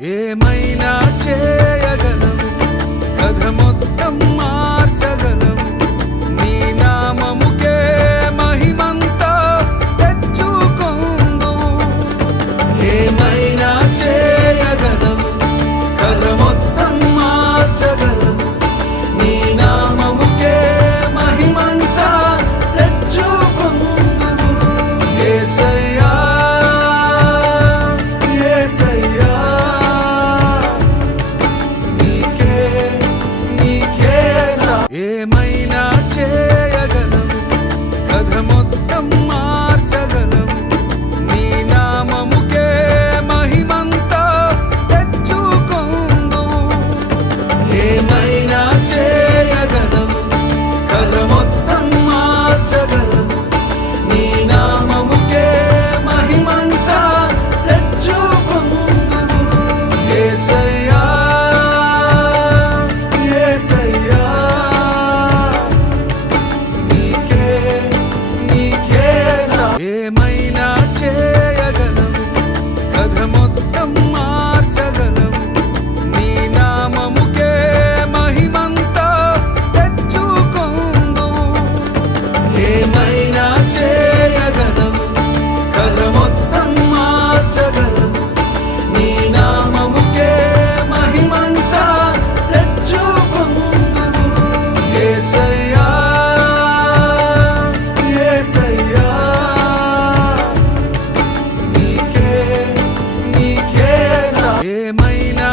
ఏమైనా చేయగలవు, కథ మొత్తం మార్చగలవు. నీ నామముకే మహిమంతా తెచ్చుకొందువు. ఏమైనా చేయగలవు, కథ మొత్తం మార్చగలవు. నీ నామముకే మహిమంతా తెచ్చుకొందువు. యేసయ్యా యేసయ్యా ఏమైనా చేయగలవు, కథ మొత్తం మార్చగలవు. నీ నామముకే మహిమంతా తెచ్చుకొందువు. ఏమైనా చేయగలవు, కథ మొత్తం మార్చగలవు. నీ నామముకే మహిమంతా తెచ్చుకొందువు. యేసయ్యా యేసయ్యా ఏమైనా చేయగలవు, కథ మొత్తం మార్చగలవు. నీ నామముకే మహిమంతా తెచ్చుకొందువు. ఏమైనా చేయగలవు, కథ మొత్తం మార్చగలవు. నీ నామముకే మహిమంతా తెచ్చుకొందువు. యేసయ్యా యేసయ్యా ఏమైనా